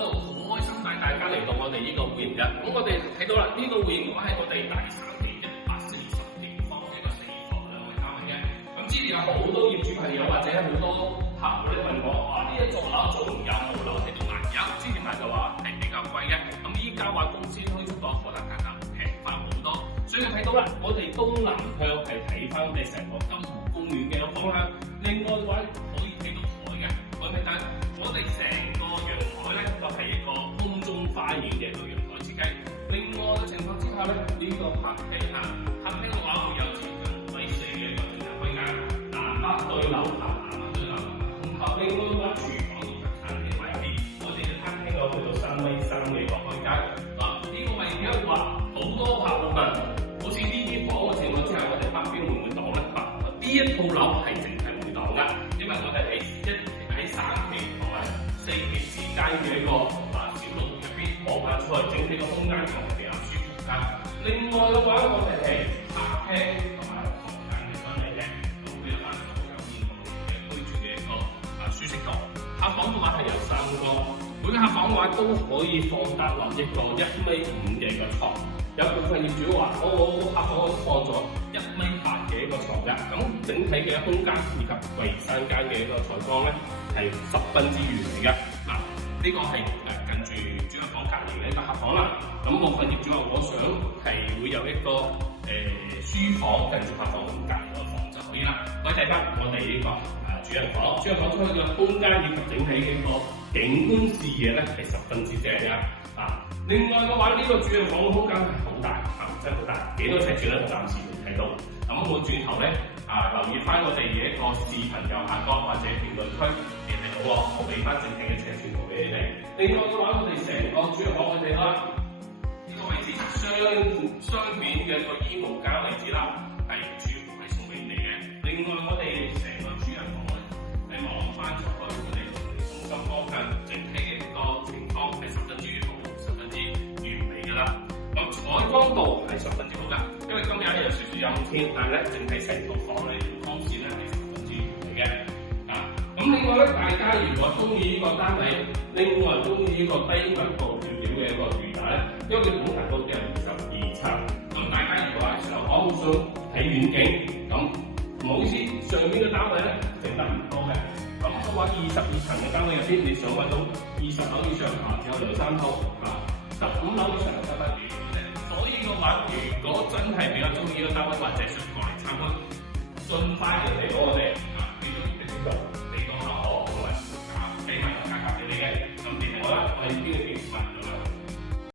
就好開心帶大家嚟到我哋呢個會員嘅。咁我哋睇到啦，呢個會員嘅話係我哋大三期120平方一個4房2個單位嘅。咁之前有好多業主朋友或者好多客戶咧問我話呢一座樓仲有冇樓喺度賣？有，之前賣就話係比較貴嘅。咁依家話公司推出咗可能價格平翻好多。所以睇到啦，我哋東南向係睇翻我哋成個金湖公園嘅方向。另外嘅話可以睇到海嘅，但係我哋成個陽台咧就係一個空中花園嘅一個陽台設計。另外嘅情況之下咧，呢個客廳嘅話會有接近米4嘅一個正常空間，南北對流南北對流。另外嘅話廚房同埋餐廳位置，我哋嘅餐廳有去到3米3嘅一個空間。呢個位置一話好多客戶問，好似呢啲房嘅情況之下，我哋北邊會唔會擋咧？呢一套樓係淨係會擋㗎，因為我哋喺3期同埋4期之間嘅一個小路入邊望翻出嚟，整體個空間仲係比較舒服㗎。另外嘅話，我哋係客廳同埋房間嘅分離嘅，咁會有翻所有唔同嘅居住嘅一個舒適度。客房嘅話係有3個，每個客房嘅話都可以放得落一個1.5米嘅一個床。有部分業主話：我客房我放咗1.8米嘅一個床㗎，咁整體嘅空間以及衞生間嘅一個採光咧係十分之完美嘅。呢個係近住主人房隔離嘅一個客房啦。咁部分業主話：我想係會有一個書房近住客房隔離個房就可以啦。可以睇翻我哋呢個主人房出去嘅空間以及整體嘅一個景觀視野咧係十分之正嘅。另外嘅話，呢個主人房嘅空間係好大，真係好大，幾多尺寸咧？暫時未睇到。咁我轉頭咧留意翻我哋嘅一個視頻右下角或者評論區，你睇到喎，我俾翻整體嘅尺寸圖俾你哋。另外嘅話，我哋成個主人房我哋啦，呢個位置雙面嘅一個衣帽間位置啦，係主要係送俾你嘅。另外我哋成個主人房咧係望翻出去，我哋中心方向整體嘅一個情況係十分之好。咁採光度係十分之好㗎，因為今日有少少陰天，但係咧整體成套房咧光線咧係十分之完美嘅。咁另外咧，大家如果中意呢個單位，另外中意呢個低密度少少嘅一個住宅咧，因為佢總層高只係22層，咁大家如果係上房好想睇遠景，咁唔好意思，上邊嘅單位咧整得唔多嘅。咁嘅話，22層嘅單位入邊，你想揾到20樓以上只有2-3套15樓以上就得幾嘅啫。所以嘅話，如果真係比較中意呢個單位，或者想過嚟參觀，盡快嚟到我哋俾咗啲資料，俾個效果同埋俾埋個價格俾你嘅。咁電話啦，我哋呢邊。